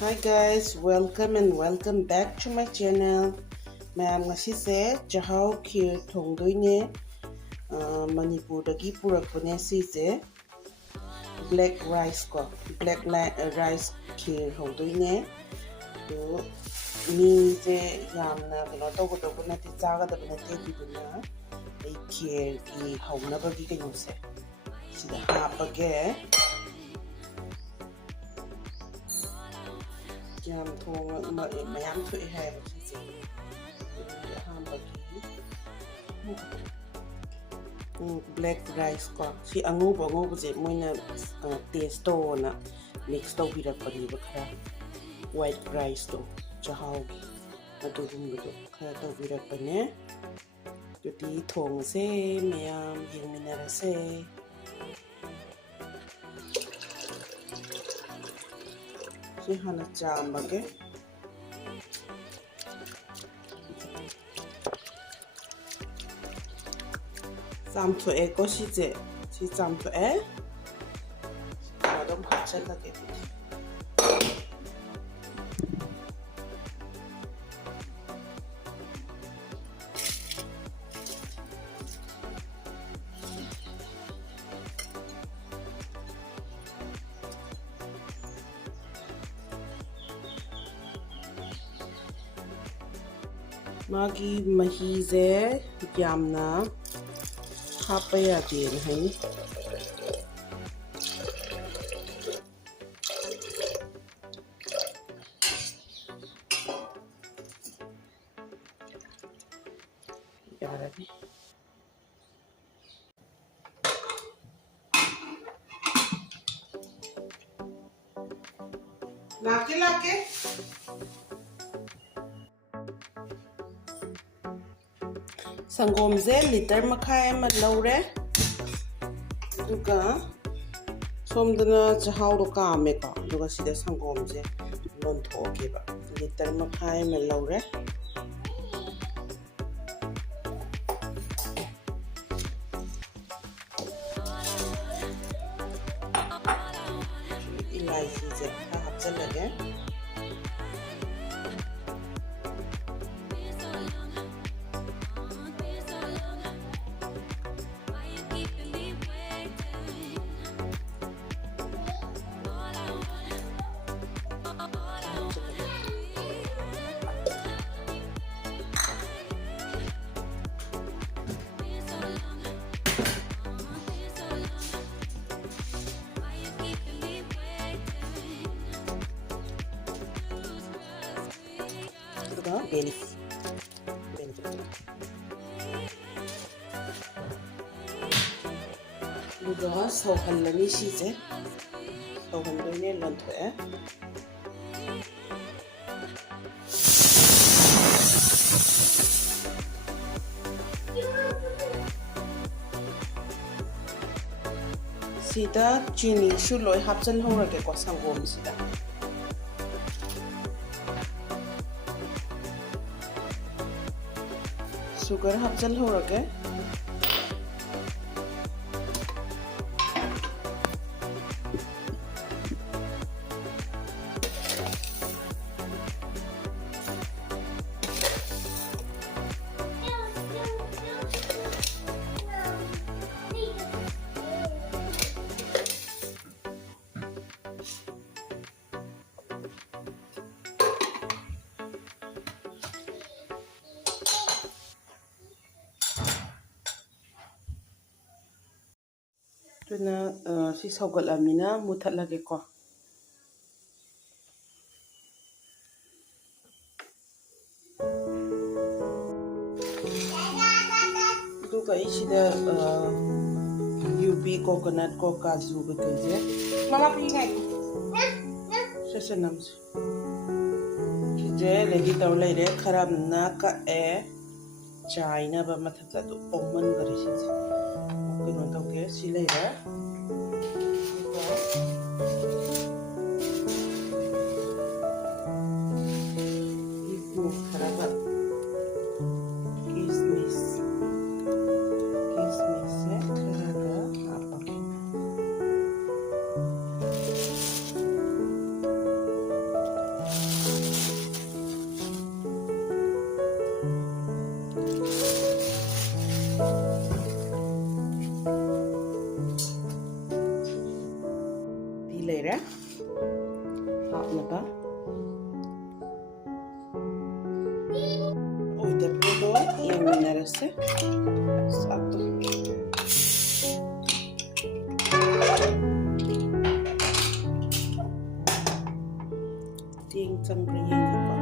Hi guys, welcome and welcome back to my channel. Ma'am ngasi se Chakhao kheer thongdoine Manipur dagi purakpane si se black rice ko rice kheer thongdoine to mi se yamna kano tawgo na ti chaga da na te dibuna ai kheer ki hawna bagi kano se sida hapage Jam thong mayam thui hai si black rice ko si angu je moina taste to na mix to birak pani ba khara white rice to Chakhao gi adu dum do khara to birak pane to ti thong se mayam yengminara se si hana cham ba ke Sam to e ko si je si sam to e ma dom hachal la ke Magi mahi je yamna hapa yade hai yarani lake sangom je liter makhai ma laure duga somdana Chakhao ro ka me ka duga sida sangom je lon thoke ba liter makhai ma laure ilaichi je hapchalage Belly. Ludo so halani size so handone lanthoe sida chini shu loi hapchal horage ko sangom sida sugar hapchal horage tuna si sogal amina muthat lage ko duga isida UB coconut ko kaju bekeje mama pergi naik sesenam je lagi tahu lagi kharab na ka China ba mathat la to oman bari si okay no to ke silai ra ibu kharaba kismis se kharaga apa hapnaga oitapuro yeminarase sato ting changre ko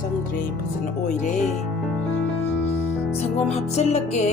changre phasana oire sangom hapchellage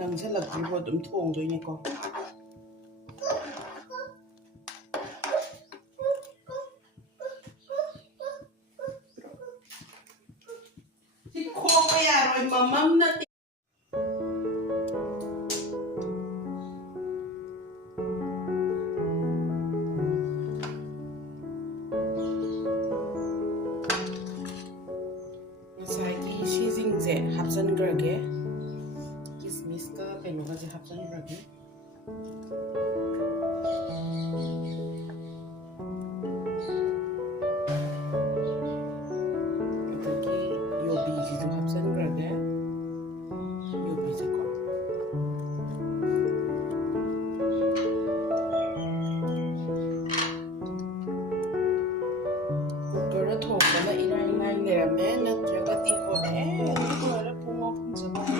ꯅꯪꯁꯜꯂꯛꯇ꯭ꯔꯤꯕꯣ ꯑꯗꯨꯝ ꯊꯣꯡꯗꯣꯏꯅꯦꯀꯣ ꯁꯤ ꯈꯣꯡꯕ ꯌꯥꯔꯣꯏ ꯃꯃꯝ ꯅꯠꯇꯦ ꯉꯁꯥꯏꯒꯤ ꯁꯤꯁꯤꯡꯁꯦ ꯍꯥꯞꯆꯟꯈ꯭ꯔꯒꯦ ꯀꯤꯁꯃꯤꯁꯀ ꯀꯩꯅꯣꯒꯁꯦ ꯍꯥꯞꯆꯟꯈ꯭ꯔꯒꯦ ꯑꯗꯒꯤ ꯌꯣꯕꯤꯁꯤꯁꯨ ꯍꯥꯞꯆꯟꯈ꯭ꯔꯒꯦ ꯌꯣꯕꯤꯁꯦꯀꯣ ꯀꯨꯀꯔꯗ ꯊꯣꯡꯕꯅ ꯏꯔꯥꯏ ꯂꯥꯏ ꯂꯩꯔꯝꯃꯦ ꯅꯠꯇ꯭ꯔꯒꯗꯤ ꯍꯣꯔꯦꯟ ꯂꯣꯏꯔ ꯄꯨꯡ ꯑꯍꯨꯝ ꯆꯪꯉꯦ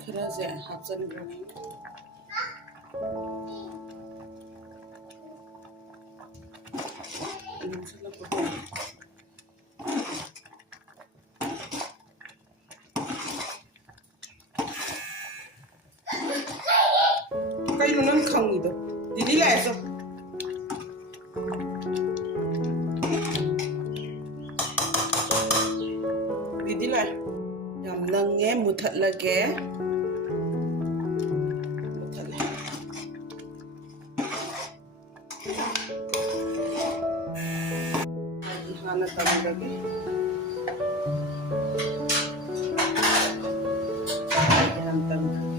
खराजे 합산그라니 kainunan khangida didi laeso didi la yam nange muthatlage hana tamrage yan tamrage